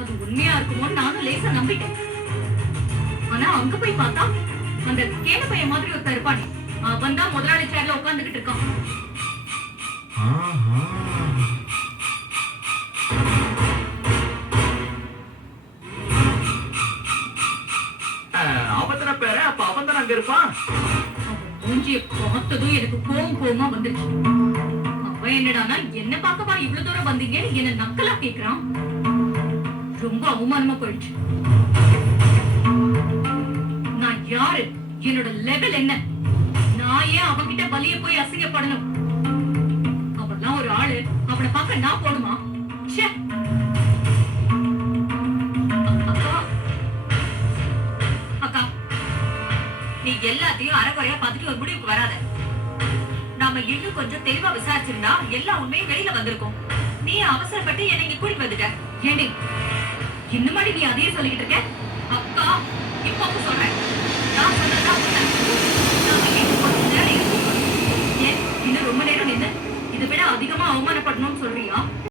அது உண்மையா இருக்குமோன்னு நானும் லேசா நம்பிட்டேன். ஆனா அங்க போய் பார்த்தா அந்த கேன பையன் மாதிரி ஒருத்தன் இருப்பானே, அவன் தான் முதலாளி சேர்ல உட்கார்ந்துகிட்டு இருக்கான். ஆஹா. அவன் பேரு அப்ப அவன் தான் அங்க இருப்பான். அவன் மூஞ்சிய பார்த்ததும் எனக்கு கோவமா வந்துருச்சு. அவன் என்னடானா என்ன பார்க்கவா இவ்வளவு தூரம் வந்தீங்க என்ன நக்கலா கேக்குறான். ரொம்ப அவமானமா போயிடுச்சு. நான் யாரு, என்னோட லெவல் என்ன, நான் ஏன் அவன்கிட்ட வலிய போய் அசிங்கப்படணும்? அவன்லாம் ஒரு ஆளு, அவனை பார்க்க நான் போடுமா? ச்சே. அக்கா, நீ எல்லாத்தையும் அரைக்குறையா பார்த்துட்டு ஒரு முடிவுக்கு வராத. நாம இன்னும் கொஞ்சம் தெளிவா விசாரிச்சிருந்தா எல்லா உண்மையும் வெளியில வந்திருக்கும். நீ அவசரப்பட்டு என்னை இங்க கூட்டிட்டு வந்துட்ட. ஏண்டி இன்னுமாடி நீ அதையே சொல்லிக்கிட்டு இருக்க? அக்கா, இப்பவும் சொல்றேன், நான் சொன்னதா உண்மை. நாம இன்னும் கொஞ்ச நேரம் இருக்கோம். ஏன் இன்னும் ரொம்ப நேரம் நின்னு இதை விட அதிகமா அவமானப்படணும்னு சொல்றியா?